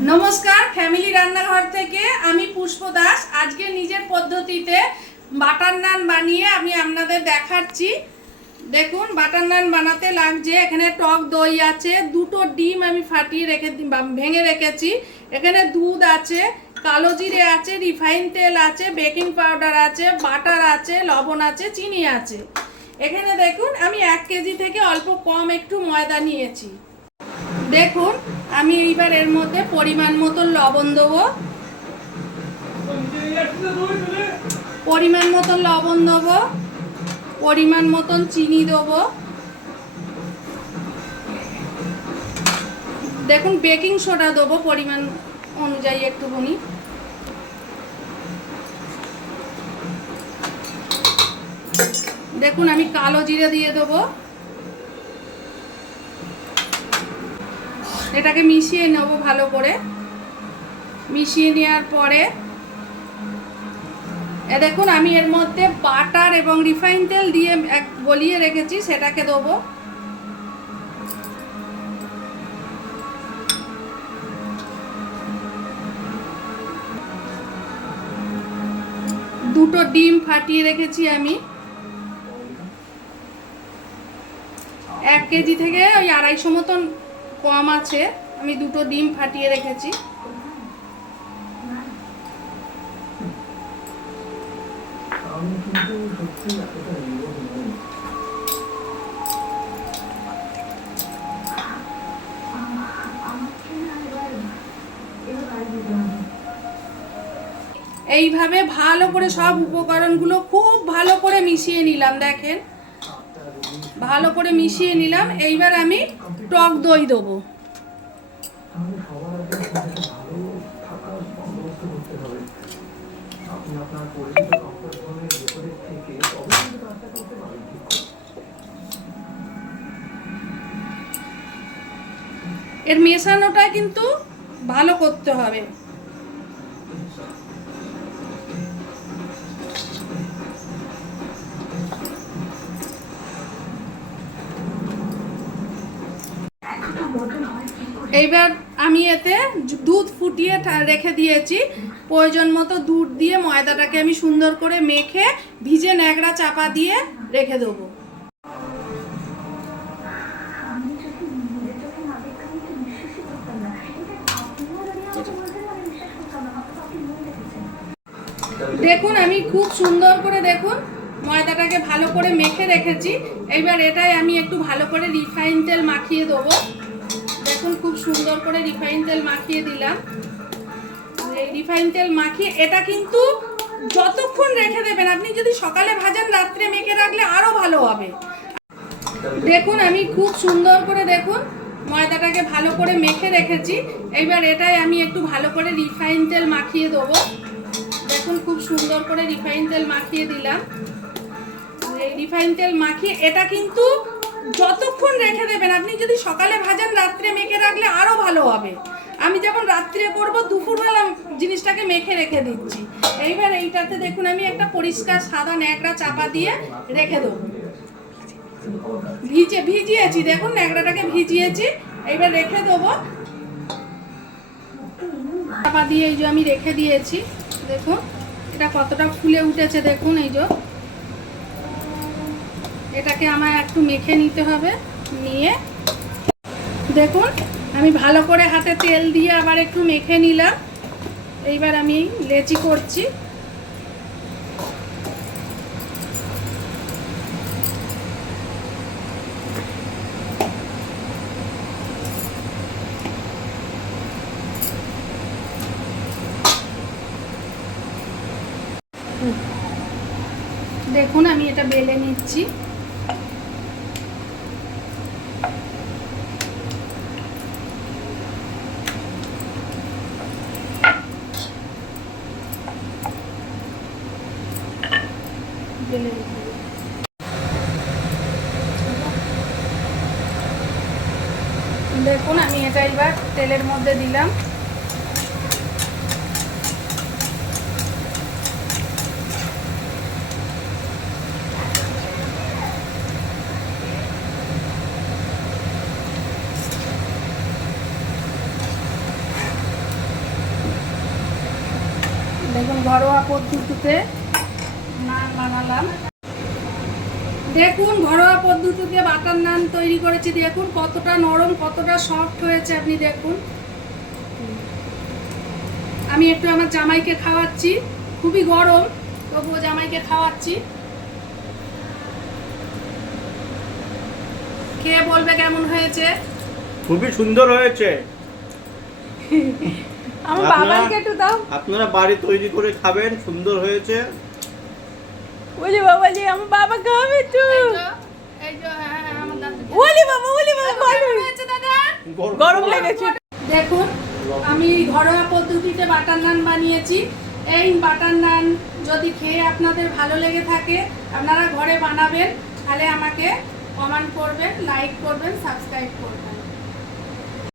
নমস্কার, ফ্যামিলি রান্নাঘর থেকে আমি পুষ্প দাস। আজকে নিজের পদ্ধতিতে বাটার নান বানিয়ে আমি আপনাদের দেখাচ্ছি। দেখুন, বাটার নান বানাতে লাগছে, এখানে টক দই আছে, দুটো ডিম আমি ফাটিয়ে ভেঙে রেখেছি, এখানে দুধ আছে, কালো জিরে আছে, রিফাইন তেল আছে, বেকিং পাউডার আছে, বাটার আছে, লবণ আছে, চিনি আছে। এখানে দেখুন আমি 1 কেজি থেকে অল্প কম একটু ময়দা নিয়েছি। দেখুন, আমি এইবার এর মধ্যে পরিমাণ মতন লবণ দেবো, পরিমাণ মতন চিনি দেবো। দেখুন, বেকিং সোডা দেবো পরিমাণ অনুযায়ী একটুখানি। দেখুন, আমি কালো জিরে দিয়ে দেবো। এটাকে মিশিয়ে নেব ভালো করে। মিশিয়ে নেওয়ার পরে দেখুন, আমি এর মধ্যে বাটার এবং রিফাইন তেল দিয়ে গলিয়ে রেখেছি, সেটাকে দেবো। দুটো ডিম ফাটিয়ে রেখেছি আমি। 1 কেজি থেকে ওই 250 মতন কম আছে, আমি দুটো ডিম ফাটিয়ে রেখেছি। এইভাবে ভালো করে সব উপকরণগুলো খুব ভালো করে মিশিয়ে নিলাম। দেখেন, ভালো করে মিশিয়ে নিলাম। এইবার আমি টক দই দেবো। এর মেশানোটা কিন্তু ভালো করতে হবে। এইবার আমি এতে দুধ ফুটিয়ে রেখে দিয়েছি। প্রয়োজন মতো দুধ দিয়ে ময়দাটাকে আমি সুন্দর করে মেখে ভিজে ন্যাকড়া চাপা দিয়ে রেখে দেবো। দেখুন, আমি খুব সুন্দর করে দেখুন ময়দাটাকে ভালো করে মেখে রেখেছি। এইবার এটাই আমি একটু ভালো করে রিফাইন তেল মাখিয়ে দেবো। দেখুন, খুব সুন্দর করে রিফাইন তেল মাখিয়ে দিলাম। এই রিফাইন তেল মাখিয়ে এটা কিন্তু যতক্ষণ রেখে দেবেন, আপনি যদি সকালে ভাজেন রাত্রে মেখে রাখলে আরো ভালো হবে। দেখুন, আমি খুব সুন্দর করে দেখুন ময়দাটাকে ভালো করে মেখে রেখেছি। এইবার এটাই আমি একটু ভালো করে রিফাইন তেল মাখিয়ে দেবো। দেখুন, খুব সুন্দর করে রিফাইন তেল মাখিয়ে দিলাম। এই রিফাইন তেল মাখিয়ে এটা কিন্তু যতক্ষণ রেখে দেবেন, আপনি যদি সকালে ভাজেন রাত্রে মেখে রাখলে আরো ভালো হবে। আমি যেমন রাত্রে করব, দুপুরবেলা জিনিসটাকে মেখে রেখে দিচ্ছি। এইবার এইটাতে দেখুন আমি একটা পরিষ্কার সাদা ন্যাকড়া চাপা দিয়ে রেখে দেবো। ভিজিয়েছি, দেখুন ন্যাকড়াটাকে ভিজিয়েছি। এইবার রেখে দেবো চাপা দিয়ে। এই যে আমি রেখে দিয়েছি, দেখুন এটা কতটা ফুলে উঠেছে। দেখুন, এই যে এটাকে আমায় একটু মেখে নিতে হবে। নিয়ে দেখুন আমি ভালো করে হাতে তেল দিয়ে আবার একটু মেখে নিলাম। এইবার আমি লেচি করছি। দেখুন, আমি এটা বেলে নিচ্ছি। দেখুন, আমি এটা এবার তেলের মধ্যে দিলাম। দেখুন ঘরোয়া পদ্ধতিতে নান বানালাম। দেখুন ঘরোয়া পদ্ধতিতে বাটার নান তৈরি করেছি, দেখুন কতটা নরম কতটা সফট হয়েছে, আপনি দেখুন। আমি একটু আমার জামাইকে খাওয়াচ্ছি, খুবই গরম তবুও জামাইকে খাওয়াচ্ছি, খেয়ে বলবে কেমন হয়েছে। খুবই সুন্দর হয়েছে। আমার বাবাকে একটু দাও। আপনারা বাড়ি তৈরি করে খাবেন, সুন্দর হয়েছে। ওলে বাবা জি, আমার বাবা খাবে তো। এই যে হ্যাঁ আমার দাদু। ওলে বাবা কেমন হয়েছে দাদা? গরম লেগেছে। দেখুন আমি ঘরোয়া পদ্ধতিতে বাটার নান বানিয়েছি। এই বাটার নান যদি খেয়ে আপনাদের ভালো লেগে থাকে আপনারা ঘরে বানাবেন, তাহলে আমাকে কমেন্ট করবেন, লাইক করবেন, সাবস্ক্রাইব করবেন।